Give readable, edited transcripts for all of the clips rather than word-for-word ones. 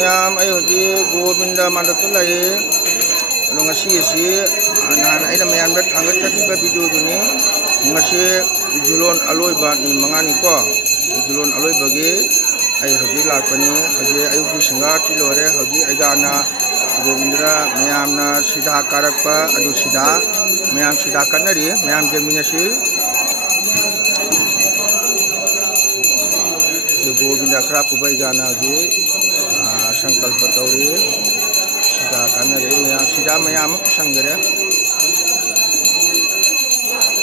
ma'am Govind मानदे नान ma'am थांगब वीडियोनी झुलon अलोब मंगानी को झुलon अलोबगी लापनी अयुक् सिंगा लोरे अगाना गोविंदा मैम सीधा कारप मैम सीधा कन्नरी मैम जमीनसी गोविंदा खरा पुबई गाना संकल्प तौरी सीधा कन्नरी मैम सीधा मैम संगरे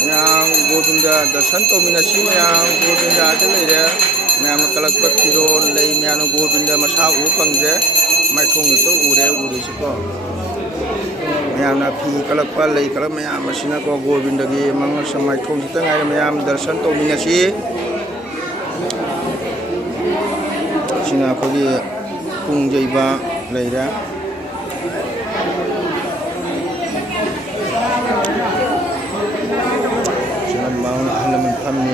मैम गोविंदा दर्शन तौमीनसी मैम गोविंदा लेरे मैम कलक फिरोन मैम गोविंदा मसा उ फंगे माइथों तो उरे उरीसको मैम फी कलक कलक मैम को गोविंद की मंगल माइथों मैम दर्शन तौमीनसी अखोगी पुंजैबा लेरे अहलमन फमी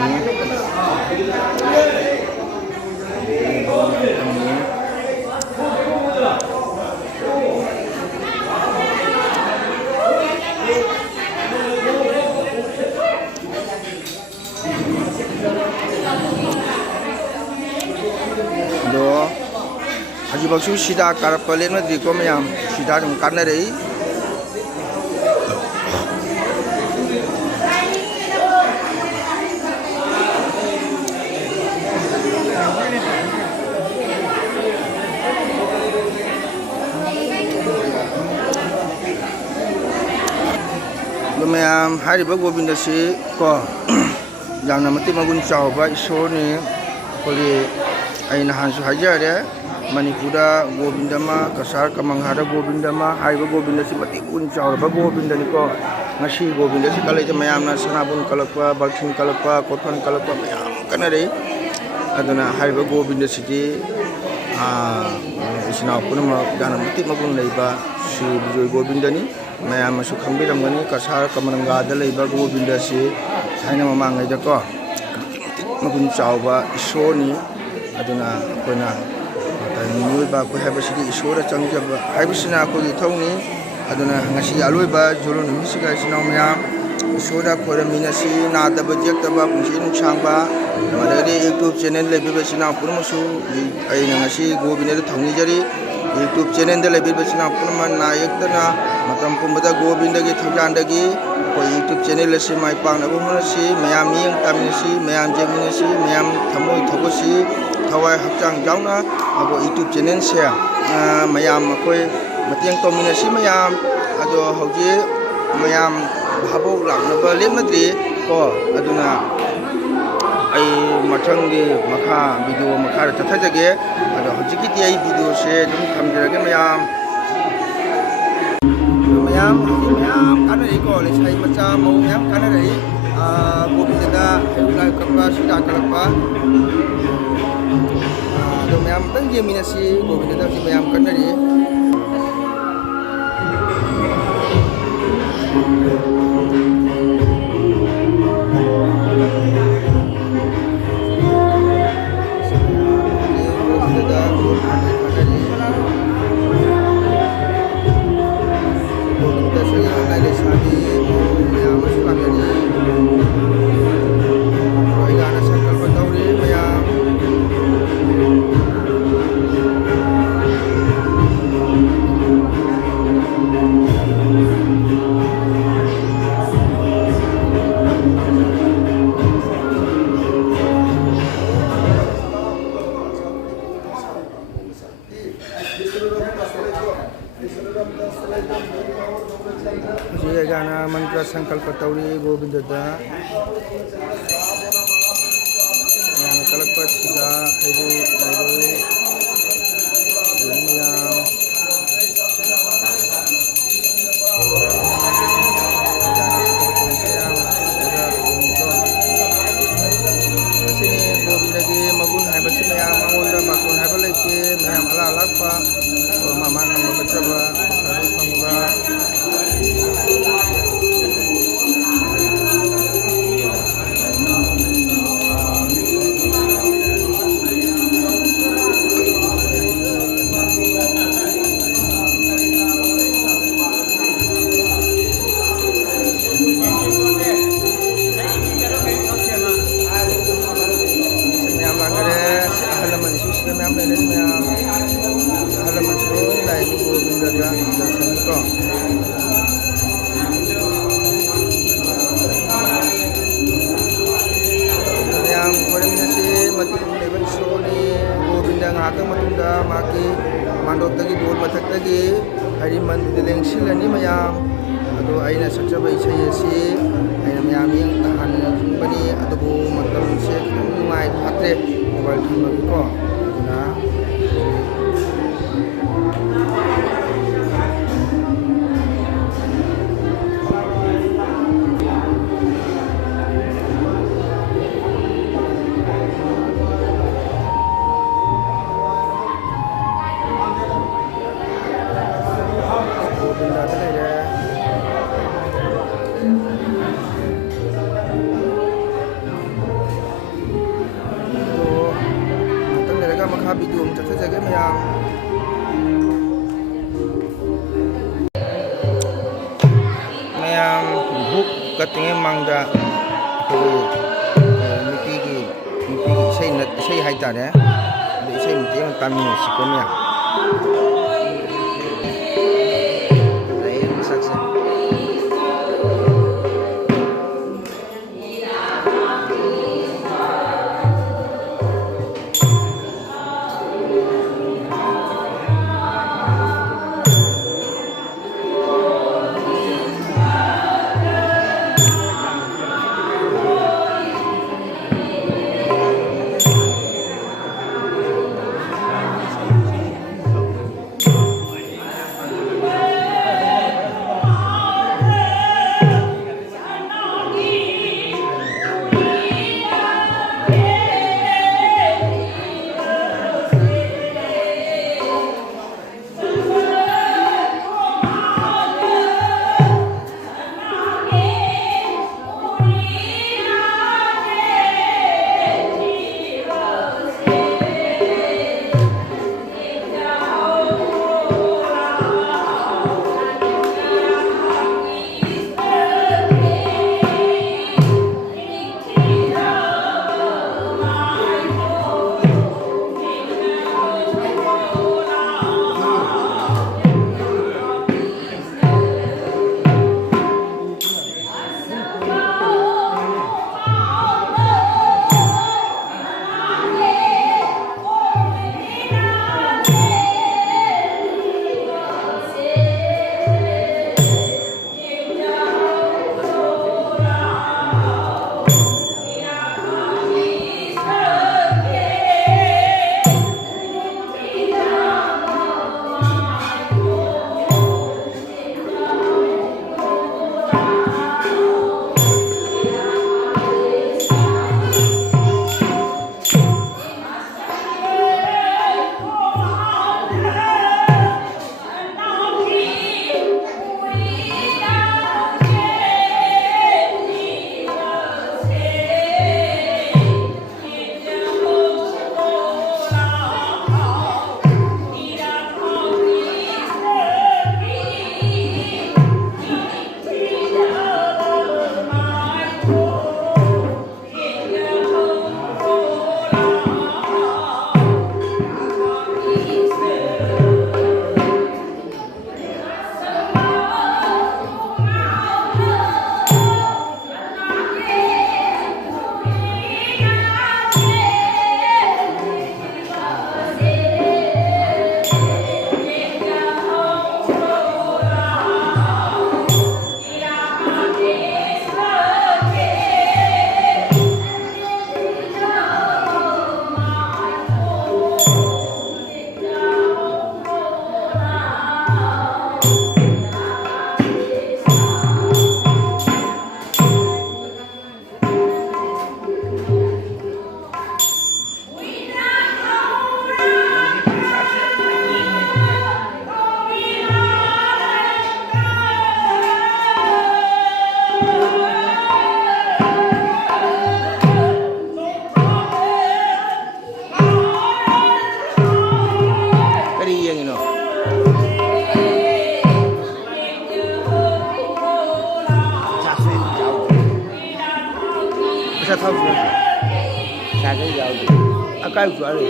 हजीबू सीधा कारप लेको मैम सीधा कानरे मैम गोविंद से को मगुन चाव ईश्वरनी नहानसु हाजरे मणिपुर गोविंदमा कसार कमंगहार गोविंदमा गोविंद से उन चाव गोविंदनी को गोविंद से कल मैम सनाबुन कलप बल्थिन कलप कोथन कलप मैम कनरे गोविंद से इचना पुनमक जाना मगुन श्री विजय गोविंदनी मैम खबीरमगनी कसार कमरंगाद गोविंद से ममांगको मगुन चाव ईश्वरनी मियोब ईश्वर चंजब अखोई थौनी अलोब झुलन इचना मैम ईश्वर खोरमीनसी नादब जेक्तब पुंसी नुसांब यूट्यूब चैनल लेना पुनमसु गोविंद थौनीजरी यूट्यूब चैनल लेना पुनम ना यक्तना पुनद गोविंद की थौजानदगी यूट्यूब चैनल से माई पानब होनसी मैम मियंग तामिनसी मैम जमीनसी मैम थमोई थोबसी थवाई हक्चांग जाऊना यूट्यूब चैनल से मैम अखोई मतेंग तौमीनसी मैम हौजी मैम भाबोक लानब लेमद्री को मथंगी मखा वीडियो मखा चथजगे हौजिकी वीडियो से थमजरगे मैम मैम मैम कानरेको लेसाई मचा मौ मैम कानरे गोविंद कल्प सीधा कल्प मैम तंग जेमीनसी गोविंद मैम कन्नरी गाना मंत्र संकल्प तौरी गोविंद कलप सीधा गोविंद की मगुन है मैम मंगोद बाकुन है मैम अला लापा मामा नंबर फंगा ꯐꯖꯅ ꯗꯔꯁꯟꯀꯣ ꯃꯌꯥꯝ ꯈꯣꯏꯔꯝꯃꯤꯟꯅꯁꯤ ꯃꯇꯤꯛ ꯂꯩꯕ ꯏꯁꯣꯔꯅꯤ ꯒꯣꯕꯤꯟꯗ ꯉꯥꯏꯍꯥꯛꯇꯪ ꯃꯇꯨꯡꯗ ꯃꯥꯒꯤ ꯃꯥꯟꯗꯣꯞꯇꯒꯤ ꯗꯣꯜ ꯃꯊꯛꯇꯒꯤ ꯍꯥꯏꯗꯤ ꯃꯟꯗꯤꯔꯗ ꯂꯦꯡꯁꯤꯜꯂꯅꯤ ꯃꯌꯥꯝ ꯑꯗꯣ ꯑꯩꯅ ꯁꯛꯆꯕ ꯏꯁꯩ ꯑꯁꯤ ꯑꯩꯅ ꯃꯌꯥꯝ ꯌꯦꯡ ꯇꯥꯍꯟꯅꯤꯡꯕꯅꯤ ꯑꯗꯨꯕꯨ ꯃꯇꯝꯁꯦ ꯈꯤꯇꯪ ꯅꯨꯡꯉꯥꯏ ꯐꯠꯇ꯭ꯔꯦ ꯃꯣꯕꯥꯏꯜ ꯊꯝꯕꯒꯤꯀꯣ ꯑꯗꯨꯅ ꯒꯣꯕꯤꯟꯗꯗ ꯂꯩꯔꯦ ꯃꯈꯥ ꯚꯤꯗꯤꯑꯣ ꯑꯃ ꯆꯠꯊꯖꯒꯦ ꯃꯌꯥꯝ ꯕꯨꯛ ꯀꯠꯇ꯭ꯔꯤꯉꯩ ꯃꯃꯥꯡꯗ ꯑꯩꯈꯣꯏꯒꯤ ꯅꯨꯄꯤꯒꯤ ꯏꯁꯩ ꯍꯥꯏꯇꯥꯔꯦ ꯑꯗꯨ ꯏꯁꯩ ꯃꯇꯦꯛ ꯑꯃ ꯇꯥꯃꯤꯟꯅꯁꯤꯀꯣ ꯃꯌꯥꯝ ꯃꯁꯛꯁꯦ ꯄꯩꯁꯥ ꯊꯥꯎꯁꯨ ꯄꯩꯁꯥꯒ ꯌꯥꯎꯗꯦ ꯑꯀꯥꯏꯕꯁꯨ ꯑꯔꯦ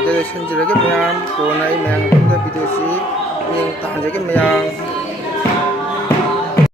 ꯍꯥꯏꯖꯒꯦ ꯁꯟꯖꯔꯒꯦ ꯃꯌꯥꯝ ꯀꯣꯟꯅ ꯑꯩ ꯃꯌꯥꯝ ꯃꯐꯝꯗ ꯚꯤꯗꯤꯑꯣꯁꯤ ꯃꯤꯠꯌꯦꯡ ꯇꯥꯍꯟꯖꯒꯦ ꯃꯌꯥꯝ